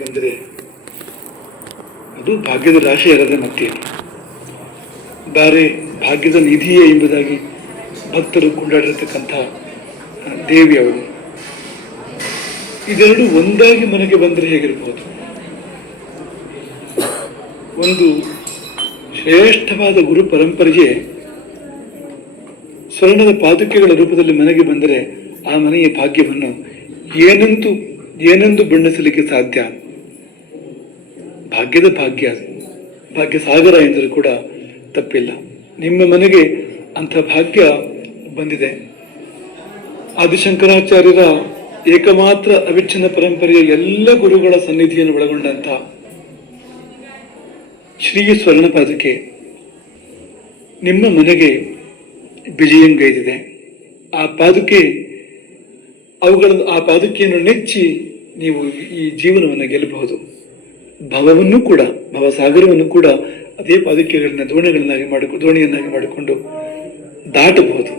ಬಂದರೆ ಅದು ಭಾಗ್ಯದ ರಾಶಿ ಇರದೆ ಮತ್ತೆ ಬಾರೆ ಭಾಗ್ಯದ ನಿಧಿಯೇ ಎಂಬುದಾಗಿ ಭಕ್ತರು ಕೊಂಡಾಡಿರತಕ್ಕಂಥ ದೇವಿ ಅವಳು. ಇದೆರಡು ಒಂದಾಗಿ ಮನೆಗೆ ಬಂದರೆ ಹೇಗಿರಬಹುದು? ಒಂದು ಶ್ರೇಷ್ಠವಾದ ಗುರು ಪರಂಪರೆಗೆ ಸ್ವರ್ಣದ ಪಾದುಕೆಗಳ ರೂಪದಲ್ಲಿ ಮನೆಗೆ ಬಂದರೆ ಆ ಮನೆಯ ಭಾಗ್ಯವನ್ನು ಏನೆಂದು ಬಣ್ಣಿಸಲಿಕ್ಕೆ ಸಾಧ್ಯ? ಭಾಗ್ಯದ ಭಾಗ್ಯ ಸಾಗರ ಎಂದರೂ ಕೂಡ ತಪ್ಪಿಲ್ಲ. ನಿಮ್ಮ ಮನೆಗೆ ಅಂಥ ಭಾಗ್ಯ ಬಂದಿದೆ. ಆದಿಶಂಕರಾಚಾರ್ಯರ ಏಕಮಾತ್ರ ಅವಿಚ್ಛಿನ್ನ ಪರಂಪರೆಯ ಎಲ್ಲ ಗುರುಗಳ ಸನ್ನಿಧಿಯನ್ನು ಒಳಗೊಂಡಂಥ ಶ್ರೀ ಸ್ವರ್ಣ ಪಾದುಕೆ ನಿಮ್ಮ ಮನೆಗೆ ವಿಜಯಂಗೈದಿದೆ. ಆ ಪಾದುಕೆಯನ್ನು ನೆಚ್ಚಿ ನೀವು ಈ ಜೀವನವನ್ನು ಗೆಲ್ಲಬಹುದು. ಭವಸಾಗರವನ್ನು ಕೂಡ ಅದೇ ಪಾದುಕೆಗಳನ್ನ ದೋಣಿಯನ್ನಾಗಿ ಮಾಡಿಕೊಂಡು ದಾಟಬಹುದು.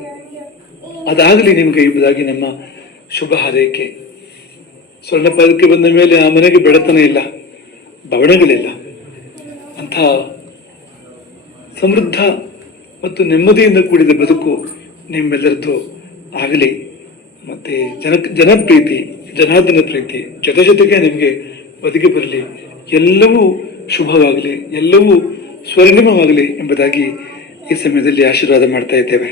ಅದಾಗಲಿ ನಿಮಗೆ ಎಂಬುದಾಗಿ ನಮ್ಮ ಶುಭ ಹಾರೈಕೆ. ಸ್ವರ್ಣ ಪಾದುಕೆ ಬಂದ ಮೇಲೆ ಆ ಮನೆಗೆ ಬೆಳತನ ಇಲ್ಲ, ಬವಣೆಗಳಿಲ್ಲ. ಅಂಥ ಸಮೃದ್ಧ ಮತ್ತು ನೆಮ್ಮದಿಯಿಂದ ಕೂಡಿದ ಬದುಕು ನಿಮ್ಮೆಲ್ಲರದ್ದು ಆಗಲಿ. ಮತ್ತೆ ಜನಪ್ರೀತಿ, ಜನಾರ್ದನ ಪ್ರೀತಿ ಜೊತೆಗೆ ನಿಮಗೆ ಬದುಕಿ ಬರಲಿ. ಎಲ್ಲವೂ ಶುಭವಾಗಲಿ, ಎಲ್ಲವೂ ಸ್ವರ್ಣಿಮವಾಗಲಿ ಎಂಬುದಾಗಿ ಈ ಸಮಯದಲ್ಲಿ ಆಶೀರ್ವಾದ ಮಾಡ್ತಾ ಇದ್ದೇವೆ.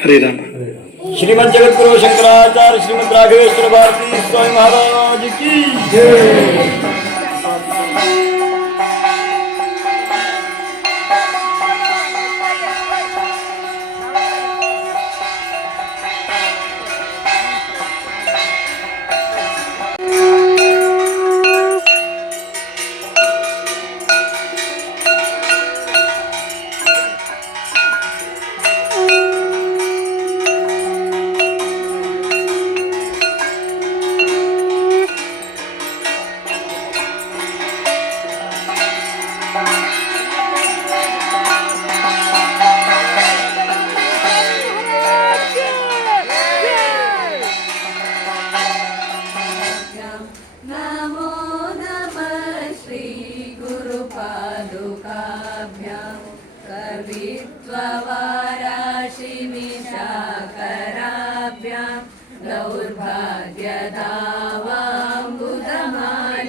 ಹರೇ ರಾಮ. ಶ್ರೀಮದ್ ಜಗದ್ಗುರು ಶಂಕರಾಚಾರ್ಯ ಶ್ರೀಮದ್ ರಾಘವೇಶ್ವರ ಭಾರತಿ ಸ್ವಾಮಿ ಮಹಾರಾಜ್ ಕಿ ಜೈ.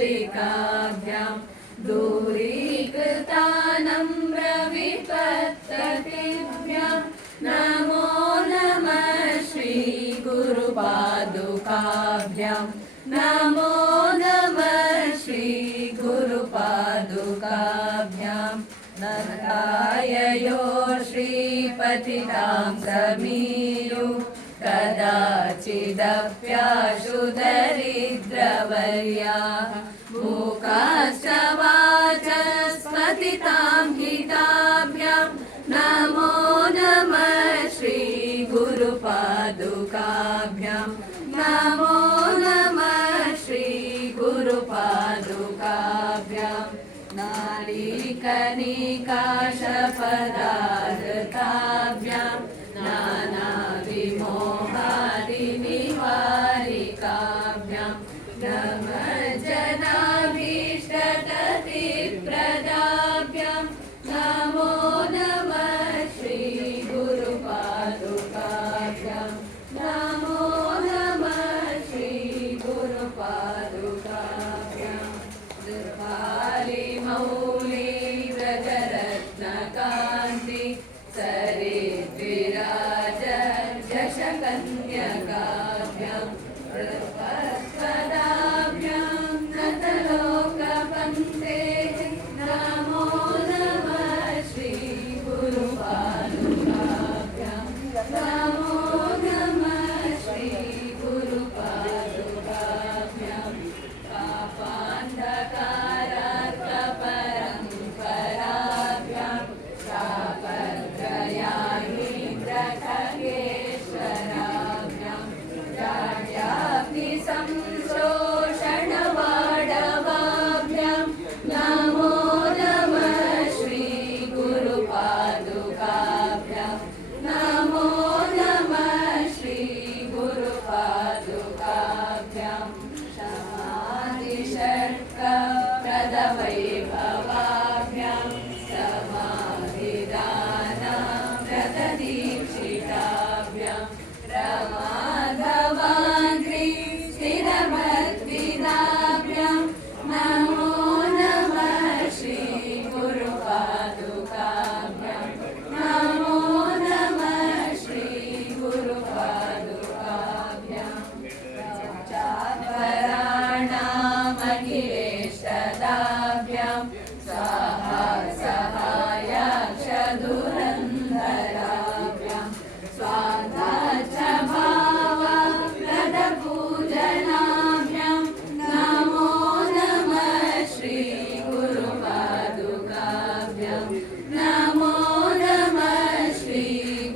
दौर्भाग्यदावाम्बुधमालिकाभ्यां दूरीकृतानम्रविपत्ततिभ्यां नमो नमः श्रीगुरुपादुकाभ्यां नमो नमः श्रीगुरुपादुकाभ्यां नरकाययो श्रीपतितां समीयु कदाचिदप्याशु दरिद्रवर्याः मूकाश्च वाचस्पतितां हिताभ्यां नमो नमः श्रीगुरुपादुकाभ्यां नमो नमः श्रीगुरुपादुकाभ्यां नारीकनिकाशपदार्थाभ्यां नानाविमोहादिनिवारिकाभ्यां नमज्जनाभीष्टततिप्रदाभ्यां नमो नमः श्रीगुरुपादुकाभ्यां नमो नमः श्रीगुरुपादुकाभ्यां दुर्भारिमौली व्रजरत्नकान्ति सरिद्रि अखिलेष्टदाभ्यां स्वाहा सहायाक्ष धुरन्धराभ्यां स्वाहाच भावा प्रदपूजनाभ्यां नमो नमः श्री गुरुपादुकाभ्यां नमो नमः श्री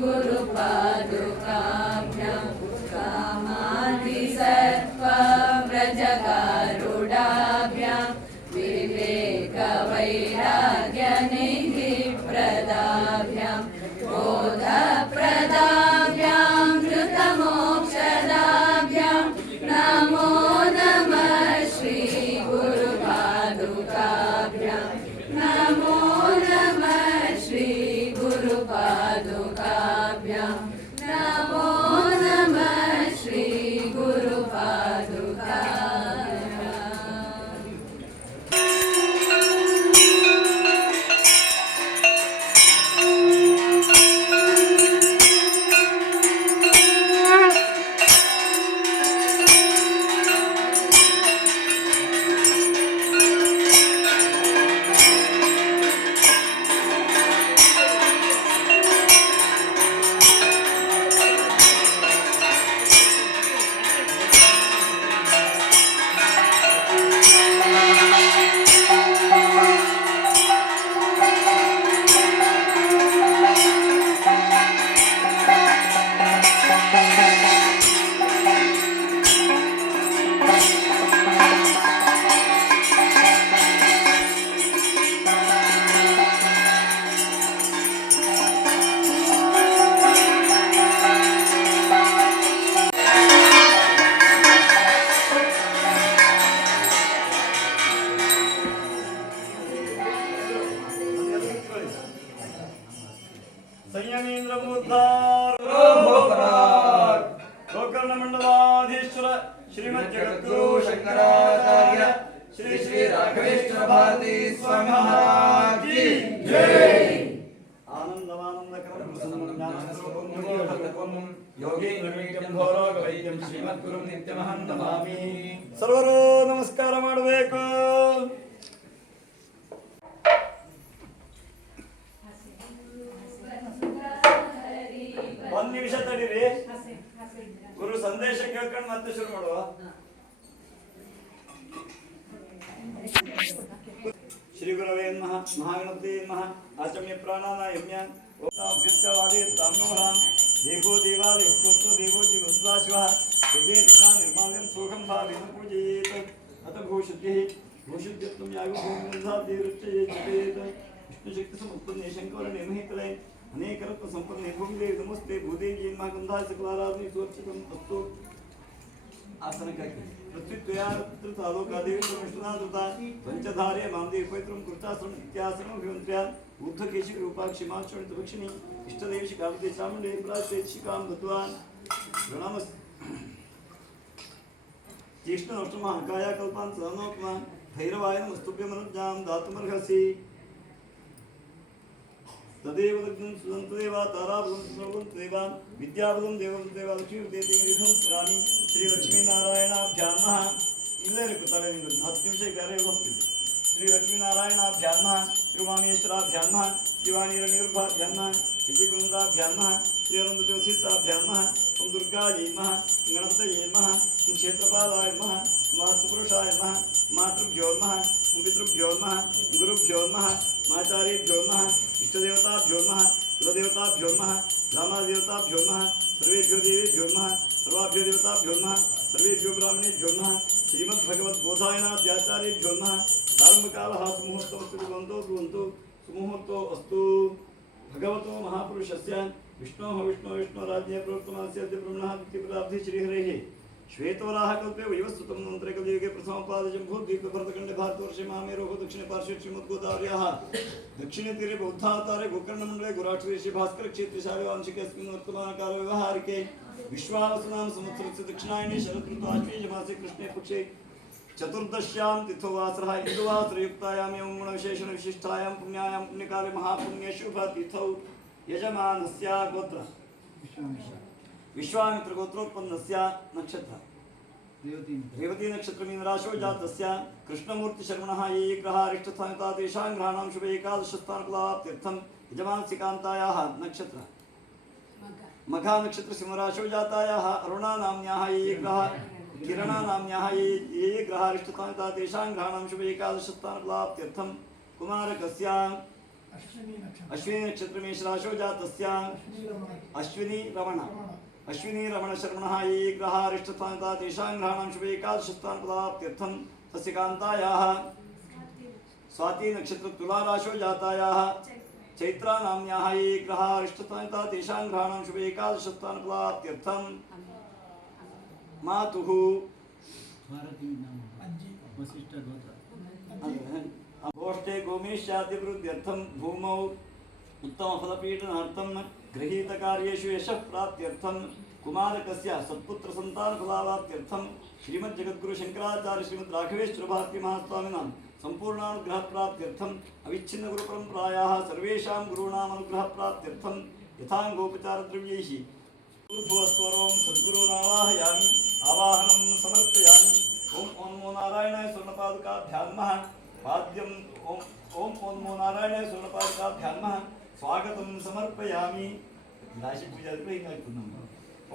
गुरुपादुकाभ्यां कामादिसर्पव्रजगारुडाभ्यां विवेकवैराग्यनिधिप्रदाभ्यां बोधप्रदाभ्यां धृतमोक्षदाभ्यां नमो नमः श्री गुरुपादुकाभ्यां नमो नमः श्री गुरुपादुकाभ्यां नमो नमः श्री गुरुपादुकाभ्यां ಸಂಯಮೇಂದ್ರ ಮೂರ್ಧಾರ ಗೋಕರ್ಣ ಮಂಡಲಾಧೀಶ್ವರ ಶ್ರೀಮದ್ ಜಗದ್ಗುರು ಶಂಕರಾಚಾರ್ಯ ಶ್ರೀ ಶ್ರೀ ರಾಘವೇಶ್ವರ ಭಾರತಿ ಸ್ವಾಮಿ ಮಹಾರಾಜ್ ಕಿ ಜೈ. ಆನಂದಮಾನಂದಕರಂ ಪ್ರಸನ್ನಂ ಜ್ಞಾನಸ್ವರೂಪಂ ಯೋಗೀಂದ್ರಂ ಯೋಗೀಂದ್ರಂ ಭೋರೋಗವೈದ್ಯಂ ಶ್ರೀಮದ್ಗುರುಂ ನಿತ್ಯಮಹಂ ನಮಾಮಿ. ಸರ್ವರು ನಮಸ್ಕಾರ ಮಾಡಬೇಕು. ಒಂದ್ ನಿಮಿಷ ತಡೀರಿ, ಗುರು ಸಂದೇಶ ಕೇಳ್ಕೊಂಡು ಮತ್ತೆ ಶುರು ಮಾಡುವ. ಶ್ರೀ ಗುರವೇ ನಮಃ. ಮಹಾಗಣಪತಿ ನಮಃ. ಆಚಮ್ಯ ಪ್ರಾಣಾನಾಯಮ್ಯ ಓಂವಾದಿ ತಾಮ್ನೋಹಂ ದೇವೋ ದೇವಾಲಯ ಪ್ರೋಕ್ತೋ ದೇವೋ ಜೀವಸ್ವಾಶಿವ ಯಜೇತ ನಿರ್ಮಾಲ್ಯಂ ಸೋಹಂ ಭಾವೇನ ಪೂಜಯೇತ್ ಅತ ಭೂಶುದ್ಧಿ ಭೂಶುದ್ಧತ್ವಂ ಯಾಗೋ ಭೂಮಿರ್ಧಾದೇರುಚ್ಚಯೇ ಜಪೇತ್ ವಿಷ್ಣುಶಕ್ತಿ ಸಮುತ್ಪನ್ನೇ ಶಂಕರನೇ ಮಹಿತಲೇ ಅನೇಕರತ್ವ ಸಂಪನ್ನೇ ಭೂಮಿದೇ ನಮಸ್ತೆ ಭೂದೇವಿ ನಮಃ ಗಂಧಾಯ ಸಕಲಾರಾಧನೆ ಸುರಕ್ಷಿತಂ ಅಸ್ತು. ಆಸನಕ್ಕಾಗಿ ಪೃಥ್ವಿತ್ವಯಾಲೋಕಾದೇವಿ ವಿಷ್ಣುನಾಥೃತ ಪಂಚಧಾರೆ ಮಾಂದೇ ಪವಿತ್ರಂ ಕೃತಾಸನ ಇತ್ಯಾಸನ ವಿವಂತ್ರ್ಯ ಊರ್ಧ್ವಕೇಶಿ ರೂಪಾಕ್ಷಿ ಮಾಕ್ಷಣಿತ ಭಕ್ಷಿಣಿ ಇಷ್ಟದೇಶಿ ಕಾಮತೆ ಚಾಮುಂಡೇ ಪ್ರಾಚೇಶಿಕಾಂ ಗತ್ವಾನ್ ಪ್ರಣಾಮಸ್ ಜ್ಯೇಷ್ಠನೋಷ್ಟಮಃ ಕಾಯಾಕಲ್ಪಾನ್ ಸಹನೋಕ್ಮಾನ್ ಭೈರವಾಯ ನಮಸ್ತುಭ್ಯಮನುಜ್ಞಾಂ ದಾತುಮರ್ಹಸಿ. तदेव लग्नं सुदन्तदेवा ताराबलं सुनवन्तदेवा विद्याबलं देवं देवा लक्ष्मीदेवीं पुराणी श्री लक्ष्मीनारायणाभ्यां नमः. इल्ले ಕೂತಾಳೆ ನೀವು 10 ನಿಮಿಷ ಬೇರೆ ಹೋಗ್ತೀವಿ. ಶ್ರೀ ಲಕ್ಷ್ಮೀನಾರಾಯಣಾಭ್ಯಾಂ ನಮಃ. ಶ್ರೀವಾಣೀಶ್ವರಾಭ್ಯಾಂ ನಮಃ. ಶ್ರೀವಾಣೀರನಿರ್ಭಾಭ್ಯಾಂ ನಮಃ. ಶಚಿವೃಂದಾಭ್ಯಾಂ ನಮಃ. ಶ್ರೀಅರುಂಧತಿವಸಿಷ್ಠಾಭ್ಯಾಂ ನಮಃ. ಓಂ ದುರ್ಗಾಯೈ ನಮಃ. ಗಣಪತಯೇ ನಮಃ. ಓಂ ಕ್ಷೇತ್ರಪಾಲಾಯ ನಮಃ. ಮಾತೃಪುರುಷಾಯ ನಮಃ. ಮಾತೃಭ್ಯೋ ನಮಃ. ಓಂ ಪಿತೃಭ್ಯೋ ನಮಃ. ಗುರುಭ್ಯೋ ನಮಃ. माचार्येभ्यो नमः. इष्टदेवताभ्यो नमः. कुलदेवताभ्यो नमः. ग्रामदेवताभ्यो नमः. सर्वेभ्यो देवेभ्यो नमः. सर्वाभ्यो देवताभ्यो नमः. सर्वेभ्यो ब्राह्मणेभ्यो नमः. श्रीमद्भगवद्बोधायनाद्याचार्येभ्यो नमः. धार्मकालः सुमुहूर्तमस्तु भवन्तु सुमुहूर्तो अस्तु. भगवतो महापुरुषस्य विष्णोराज्ञे प्रोक्तमास्य अद्य ब्रह्मणः द्वितीयपदाब्धि श्रीहरेः श्वेतवराह कल्पे वैवस्वतं मंत्रे कलियुगे प्रथमपादजम्भूद्वीपे भरतखण्डे भारतवर्षे महामेरोः दक्षिणे पार्श्वे श्रीमद्गोदावर्याः दक्षिणे तीरे बौद्धावतारे गोकर्णमण्डले गुराक्षरे श्री भास्कर क्षेत्रे शालिवांशिके अस्मिन् वर्तमानकाले व्यवहारिके विश्वावसुनाम संवत्सरस्य दक्षिणायने शरदृतु आश्वेजमासे कृष्णे पक्षे चतुर्दश्यां तिथो वासरः इन्दुवासरयुक्तायां एवं गुणविशेषण विशिष्टायां पुण्यायां पुण्यकाले महापुण्ये शुभतिथौ यजमानस्य गोत्र विश्वामित्र गोत्रोत्पन्नस्य नक्षत्र रेवती नक्षत्र मीनराशो जातस्य कृष्णमूर्तिशर्मणः ये ग्रहारिष्टस्थानिता तेषां ग्रहाणां शुभ एकादशस्थानफलाप्त्यर्थं यजमानसिकान्तायाः नक्षत्र मघा नक्षत्र सिंहराशो जातायाः अरुणा नाम्न्याः ये ग्रह किरणा नाम्न्याः ये ग्रहारिष्टस्थानिता तेषां ग्रहाणां शुभ एकादशस्थानफलाप्त्यर्थं कुमारकस्य अश्विनी नक्षत्र मेषराशो जातस्य अश्विनी रमण शर्मणः ये ग्रहारिष्टस्थानिता तेषां ग्रहाणां शुभ एकादशस्थानफलाप्त्यर्थं तस्य कान्तायाः स्वाति नक्षत्र तुलाराशो जातायाः चैत्रा नाम्न्याः ये ग्रहारिष्टस्थानिता तेषां ग्रहाणां शुभ एकादशस्थानफलाप्त्यर्थं मातुः गोष्ठे गोमेश्यादिवृद्ध्यर्थं भूमौ उत्तमफलपीडनार्थं गृहीतकार्येषु यशः प्राप्त्यर्थं कुमारकस्य सत्पुत्रसन्तानफलाप्त्यर्थं श्रीमज्जगद्गुरुशङ्कराचार्य श्रीमद्राघवेश्वर भारती महास्वामिनां सम्पूर्णानुग्रहप्राप्त्यर्थम् अविच्छिन्नगुरुपरम्परायाः सर्वेषां गुरूणाम् अनुग्रहप्राप्त्यर्थं यथाङ्गोपचारद्रव्यैः ऊर्ध्वस्वरों सद्गुरूनावाहयामि आवाहनं समर्पयामि ॐ नमो नारायणाय स्वर्णपादुकाभ्यां नमः पाद्यं ॐ नमो नारायणाय स्वर्णपादुकाभ्यां नमः स्वागतं समर्पयामि राशि पूजा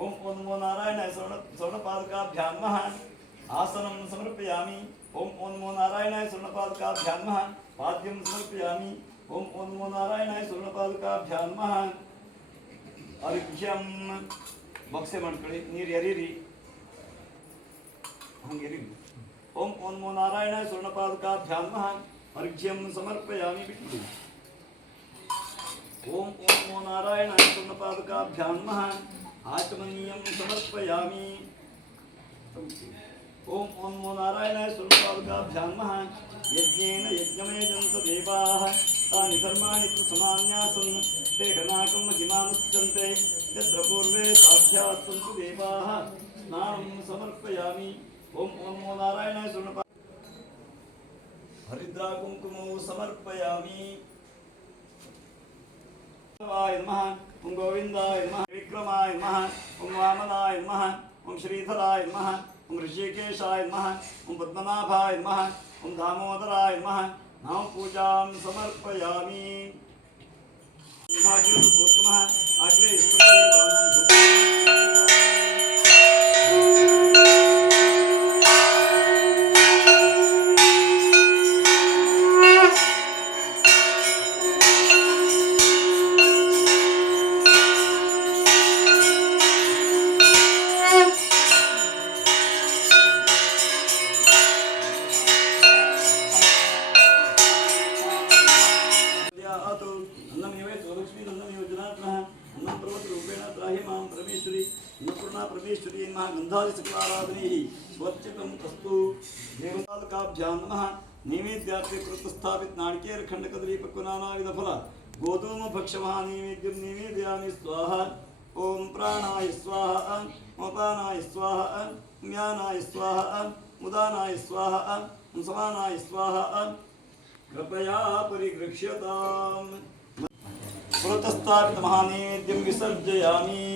ॐ नमो नारायणाय स्वर्णपादुकाभ्यां नमः आसनं समर्पयामि ॐ नमो नारायणाय स्वर्णपादुकाभ्यां नमः पाद्यं समर्पयामि ॐ नमो नारायणाय स्वर्णपादुकाभ्यां नमः अर्घ्यं बक्से ಮಾಡ್ಕೊಳ್ಳಿ ನೀರು ಎರಿರಿ ಹಂಗೆ ಎರಿ ॐ नमो नारायणाय स्वर्णपादुकाभ्यां नमः अर्घ्यं समर्पयामि बिट्बिಡಿ ॐ नमो नारायणाय स्वर्णपादुकाभ्यां नमः आचमनीयं समर्पयामि ॐ नमो नारायणाय स्वर्णपादुकाभ्यां नमः यज्ञेन यज्ञमेजन्त देवाः तानि धर्माणि समान्यासन् ते घनाकं महिमानुष्ठन्ते यत्र पूर्वे ताभ्याः सन्तु देवाः स्नानं समर्पयामि ॐ नमो नारायणाय स्वर्णपाद हरिद्रा कुङ्कुमौ समर्पयामि नमः ॐ गोविन्दाय नमः विक्रमाय नमः ॐ वामनाय नमः ॐ श्रीधराय नमः ॐ ऋषिकेशाय नमः ॐ पद्मनाभाय नमः ॐ दामोदराय नमः नाम पूजां समर्पयामि विभाग्योत्तमः अग्रे परमेश्वरी नमः गंधादि सकलाराधनैः स्वच्ಛतं तस्तु देवतालकाभ्यां नमः नैवेद्यार्थे प्रस्थापित नारिकेल खंड कदली पक्वनानाविध फल गोधूम भक्षमः नैवेद्यं निवेदयामि स्वाहा ओम प्राणाय स्वाहा अपानाय स्वाहा ज्ञानाय स्वाहा उदानाय स्वाहा समानाय स्वाहा कृपया परिगृह्यताम् पुरतस्तापित महानैवेद्यं विसर्जयामि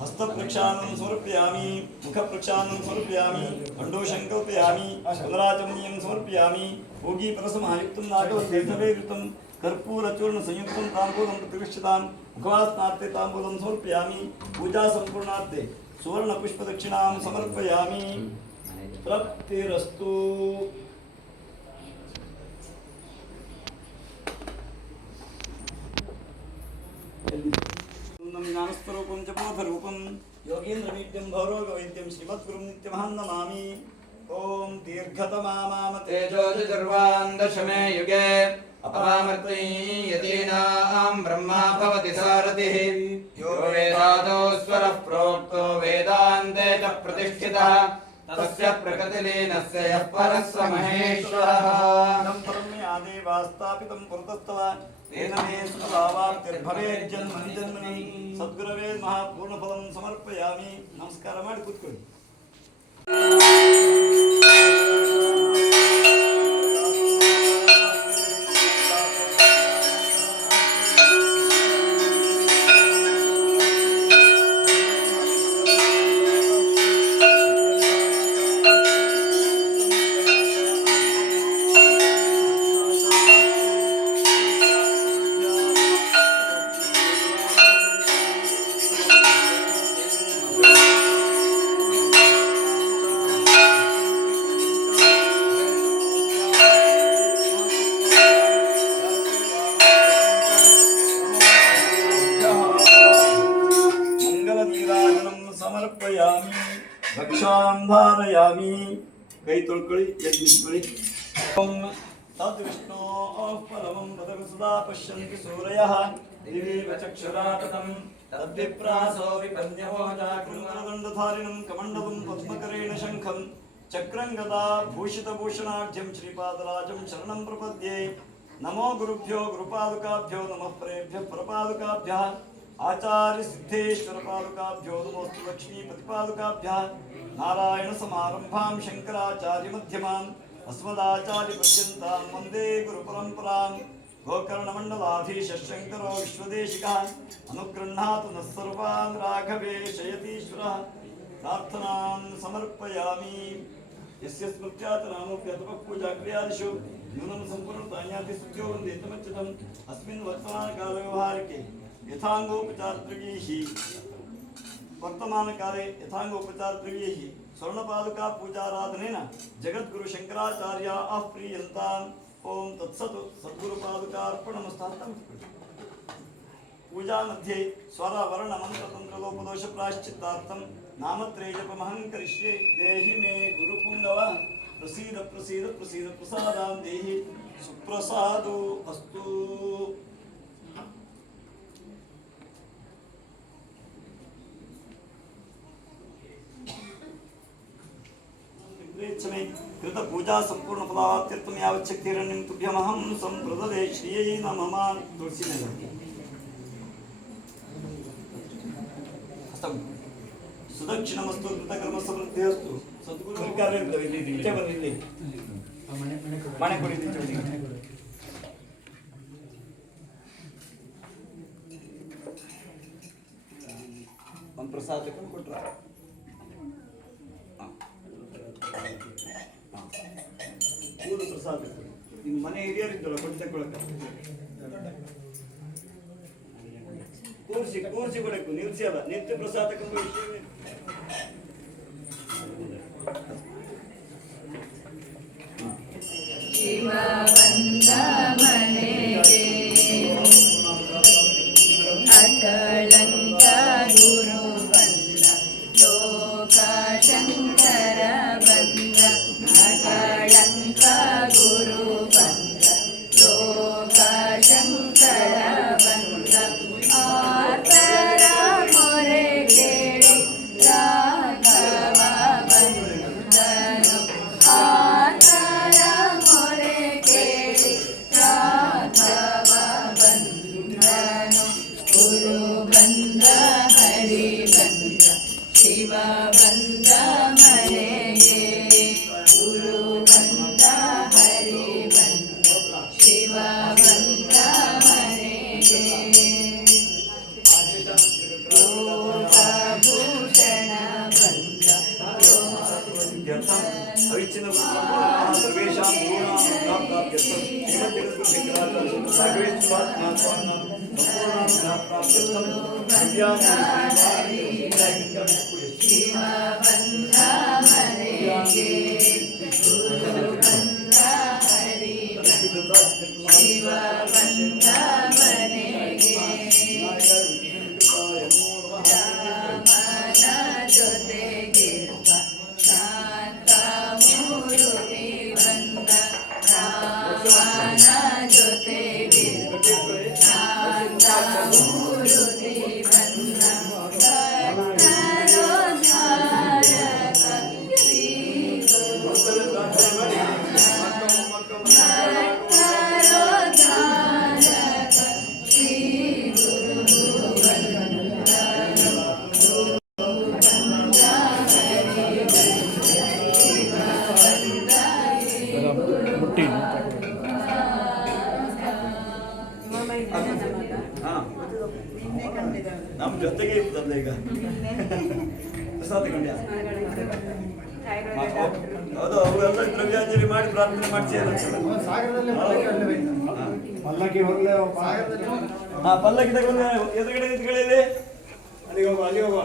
हस्तप्रक्षालनं समर्पयामि मुखप्रक्षालनं समर्पयामि खण्डोषं कल्पयामि पुनराचमनीयं समर्पयामि भोगीपरसमायुक्तं नागवतीर्थवेयुक्तं कर्पूरचूर्णसंयुक्तं ताम्बूलं प्रतिष्ठितां मुखवासनार्थे ताम्बूलं समर्पयामि पूजा सम्पूर्णार्थे सुवर्णपुष्पदक्षिणां समर्पयामि तृप्तिरस्तु ज्ञानस्वरूपं च बोधरूपं योगीन्द्रमीड्यं भवरोगवैद्यं श्रीमद्गुरुं नित्यमहं नमामि ॐ दीर्घतमामाम तेजोजुर्वान् दशमे युगे अपामर्त्यै यतीनां ब्रह्मा भवति सारथिः यो वेदादो स्वरः प्रोक्तो वेदान्ते च प्रतिष्ठितः तस्य प्रकृतिलीनस्य यः परः स महेश्वरः आदेवास्तापितं पुरतस्तव तेन मे सुखभावाप्तिर्भवेज्जन्मनि जन्मनि सद्गुरवे नमः पूर्णफलं समर्पयामि नमस्कार ಮಾಡಿ ಕೂತ್ಕೊಳ್ಳಿ ಧಾರಯಾಮಿ. ಕೈ ತೊಳ್ಕೊಳ್ಳಿ, ಎದ್ದು ನಿಂತ್ಕೊಳ್ಳಿ. ಓಂ ತದ್ವಿಷ್ಣೋ ಪರಮಂ ಪದವಿ ಸದಾ ಪಶ್ಯಂತಿ ಸೂರಯಃ ದಿವೇವ ಚಕ್ಷುರಾಟತಂ ತದ್ವಿಪ್ರಾಸೋ ವಿಪನ್ಯವೋಜಾಕೃಂಗರದಂಡಧಾರಿಣಂ ಕಮಂಡಲಂ ಪದ್ಮಕರೇಣ ಶಂಖಂ ಚಕ್ರಂ ಗದಾ ಭೂಷಿತಭೂಷಣಾಢ್ಯಂ ಶ್ರೀಪಾದರಾಜಂ ಶರಣಂ ಪ್ರಪದ್ಯೆ. ನಮೋ ಗುರುಭ್ಯೋ ಗುರುಪಾದುಕಾಭ್ಯೋ ನಮಃ ಪರೇಭ್ಯಃ ಪರಪಾದುಕಾಭ್ಯಃ ಆಚಾರ್ಯ ಸಿದ್ಧೇಶ್ವರ ಪಾದುಕಾಭ್ಯೋ ನಮೋಸ್ತು ಲಕ್ಷ್ಮೀ ಪ್ರತಿಪಾದುಕಾಭ್ಯಃ. ನಾರಾಯಣ ಸಮಾರಂಭಾಂ ಶಂಕರಾಚಾರ್ಯ ಮಧ್ಯಮಾಂ ಅಸ್ಮದಾಚಾರ್ಯ ಪರ್ಯಂತಾಂ ವಂದೇ ಗುರು ಪರಂಪರಾಂ. ಗೋಕರ್ಣಮಂಡಲಾಧೀಶ ಶಂಕರೋ ವಿಶ್ವದೇಶಿಕಃ ಅನುಗೃಹ್ಣಾತು ನಃ ಸರ್ವಾನ್ ರಾಘವೇಶ ಯತೀಶ್ವರಃ. ಪ್ರಾರ್ಥನಾಂ ಸಮರ್ಪಯಾಮಿ. ಯಸ್ಯ ಸ್ಮೃತ್ಯಾತ್ ನಾಮೋಪ್ಯತಃ ಪೂಜಾ ಕ್ರಿಯಾದಿಷು ನ್ಯೂನಂ ಸಂಪೂರ್ಣತಾನ್ಯಾತಿ ಸುಖ್ಯೋ ವಂದೇತಮಚ್ಯುತಂ. ಅಸ್ಮಿನ್ ವರ್ತಮಾನ ಕಾಲ ವ್ಯವಹಾರಿಕೆ ಯಥಾಂಗೋಪಚಾರದ್ರವ್ಯೈಃ ವರ್ತಮಾನಕಾಲೇ ಯಥಾಂಗೋಪಚಾರದ್ರವ್ಯೈಃ ಸ್ವರ್ಣಪಾದುಕಾ ಪೂಜಾರಾಧನೇನ ಜಗದ್ಗುರು ಶಂಕರಾಚಾರ್ಯಾಃ ಪ್ರೀಯಂತಾಂ. ಓಂ ತತ್ಸತ್. ಸದ್ಗುರುಪಾದುಕಾರ್ಪಣಮಸ್ತಾಂ. ಪೂಜಾ ಮಧ್ಯೆ ಸ್ವರ ವರ್ಣ ಮಂತ್ರ ತಂತ್ರ ಲೋಪದೋಷ ಪ್ರಾಶ್ಚಿತ್ತಾರ್ಥಂ ನಾಮತ್ರಯ ಜಪಮಹಂ ಕರಿಷ್ಯೆ. ದೇಹಿ ಮೇ ಗುರುಪುಂಗವ ಪ್ರಸೀದ ಪ್ರಸೀದ ಪ್ರಸೀದ ಪ್ರಸಾದಾಂ ದೇಹಿ ಸುಪ್ರಸಾದೋ ಅಸ್ತು. ಕೃತ ಪೂಜಾ ಸಂಪೂರ್ಣ ಫಲಾವಾಪ್ತ್ಯರ್ಥಂ ಯಾವಚ್ಛಕ್ತಿರಣ್ಯಂ ತುಭ್ಯಮಹಂ ಸಂಪ್ರದದೆ ಶ್ರೀಯೈ ನಮಃ. ತುಳಸಿ ಸುದಕ್ಷಿಣಮಸ್ತು ಕೃತಕರ್ಮ ಸಮೃದ್ಧಿಯಸ್ತು. ಸದ್ಗುರು ಕಾರ್ಯ ಈಚೆ ಬಂದಿಲ್ಲಿ ಮನೆ ಕೊಡಿ. ಒಂದು ಪ್ರಸಾದ ತಗೊಂಡು ಕೊಟ್ರ ಪೂರ್ಣ ಪ್ರಸಾದ ನಿಮ್ಮ ಮನೆ ಹಿರಿಯರಿದ್ದಲ್ಲ ಕೊಟ್ಟು ತಗೊಳಕ ಕೂರ್ಸಿ ಕೊಡಬೇಕು. ನಿಲ್ಸಿ ಅಲ್ಲ, ನಿತ್ಯ ಪ್ರಸಾದ ತಗೊಂಡು ಶಿವ ಬಂದ ಮನೆಗೆ ಅಕಳಂಕ ಗುರು ಬಂದ ಲೋಕ ಶಂಕರ ಬಂದ. ಅಕಳಂಕ ಗುರು ಬಂದ ಲೋಕ ಶಂಕರ ಬಂದ. ಆತರ ಮೊರೆ ಕೇಳಿ ರಾಘವ ಬಂದನು. ಆತರ ಮೊರೆ ಕೇಳಿ ರಾಘವ ಬಂದನು. ಗುರು ಬಂದ ಹರಿ ಬಂದ ಶಿವ ಬಂದ ಮನೆಗೆ. ಗುರು ಬಂದ ಹರಿ ಬಂದ ಶಿವ ಬಂದ ಮನೆಗೆ. ಲೋಕಭೂಷಣ ಬಂದ ಅವಿಚ್ಛಿನ್ನ ಸರ್ವೇಷಾಂ ಗುಣಾಂ ಪ್ರಾಪ್ತ್ಯರ್ಥಂ ಶ್ರೀಮದ್ಜಗದ್ಗುರು ಶಂಕರಾಚಾರ್ಯ ರಾಘವೇಶ್ವರಾತ್ಮ ಸ್ವಾಮಿನಾಂ ಸಂಪೂರ್ಣಾನುಗ್ರಹ ಪ್ರಾಪ್ತ್ಯರ್ಥಂ ಶಿವ ಬಂದ ಮನೆಗೆ. ಗುರು ಬಂದ ಹರಿ ಬಂದ ಶಿವ ಬಂದ ಮನೆಗೆ. ರಾಮನ ಜೊತೆಗಿರುವ ಶಾಂತ ಮೂರುತಿ ಬಂದ. ರಾಮನ ಜೊತೆಗಿರುವ ಶಾಂತ ಮೂರುತಿ ಬಂದ. ಭಕ್ತರೋದ್ಧಾರಕ ಶ್ರೀ ಗುರು ಭಕ್ತರೋದ್ಧಾರಕ ಶ್ರೀ ಗುರು ಬಂದ. ನಮ್ಮ ಜೊತೆಗೆ ಇರ್ತದೆ ಈಗ ಪ್ರಸಾದ ತಗೊಂಡ್ಯಾ? ಹೌದು, ಅವೆಲ್ಲ ದ್ರವ್ಯಾಂಜಲಿ ಮಾಡಿ ಪ್ರಾರ್ಥನೆ ಮಾಡಿಸಿ. ಪಲ್ಲಕ್ಕಿ ತಗೊಂಡು ಎದುರುಗಡೆ ನಿಂತ್ಕೊಳ್ಳಿ. ಅಲ್ಲಿಗೆ ಹೋಗುವ, ಅಲ್ಲಿಗೆ ಹೋಗುವ.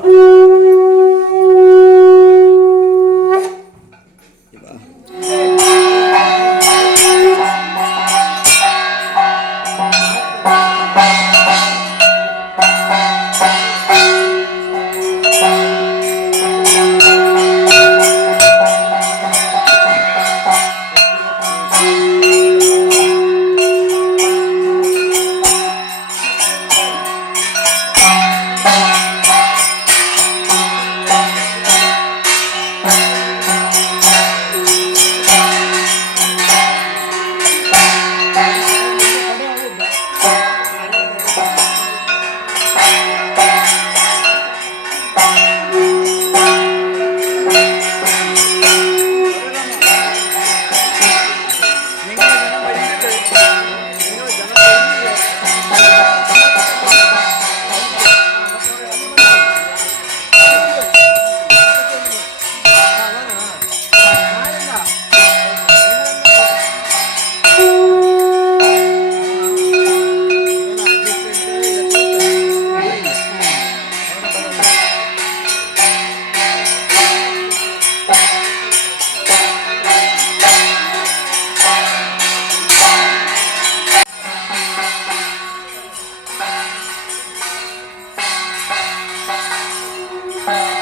Bye.